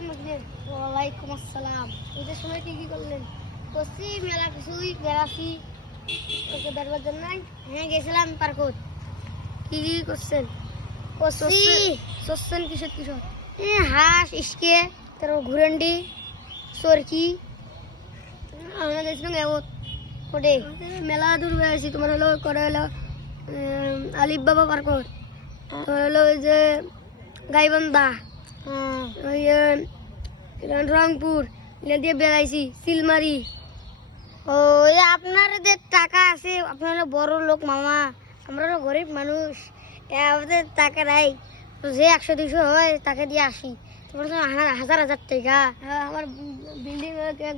ওয়ালাইকুম আসসালাম। ঈদের সময় কি কি করলেন? করছি মেলা কিছুই বেড়াছি ওকে বেরবার জন্য। হ্যাঁ গেছিলাম পার্কত। কি কি করছেন? করছেন কিসব কিসব? হাঁস ইসকে, তারপর ঘুরেন্ডি চরকি। আমরা গেছিলাম এমত কোটে মেলা দূর হয়ে আছি। তোমার হলো করে হলো আলিফ বাবা পার্কত, তোমার হলো ওই যে গাইবান্ধা, ওই রংপুর এটা দিয়ে বেড়াইছি সিলমারি। ও আপনাদের টাকা আছে, আপনারা বড় লোক মামা, আমরা গরিব মানুষ, আমাদের টাকা নাই। যে 100-200 হয় তাকে দিয়ে আসি। তোমার হাজার হাজার টাকা। আমার বিল্ডিং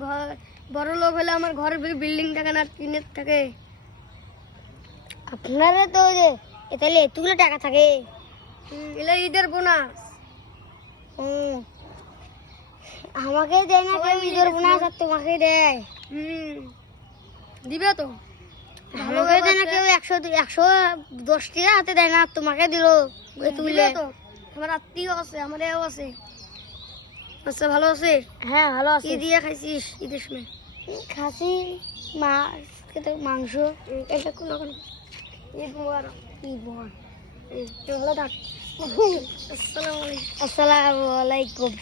ঘর, বড় লোক হলে আমার ঘরের বিল্ডিং থাকে না, টিনের থাকে। আপনারা তো তাহলে এতগুলো টাকা থাকে। এগুলো ঈদের বোনাস। আমাকে দেয় না কেউ ঈদের বোনাস, আর তোমাকে দেয়। দিবে তো ভালো দেয় না কেউ। 110 টাকা হাতে দেয় না, তোমাকে দিল তুলে তো। আমার আত্মীয় আছে, আমার এও আছে। আচ্ছা ভালো আছে? হ্যাঁ ভালো আছে। কি দিয়ে খাইছিস ঈদের সময়? খাসি, মাছ, মাংস। এটা কোনো ঈদ মোবারক। ঈদ মোবারক। ভালো থাক। আসসালামু আলাইকুম।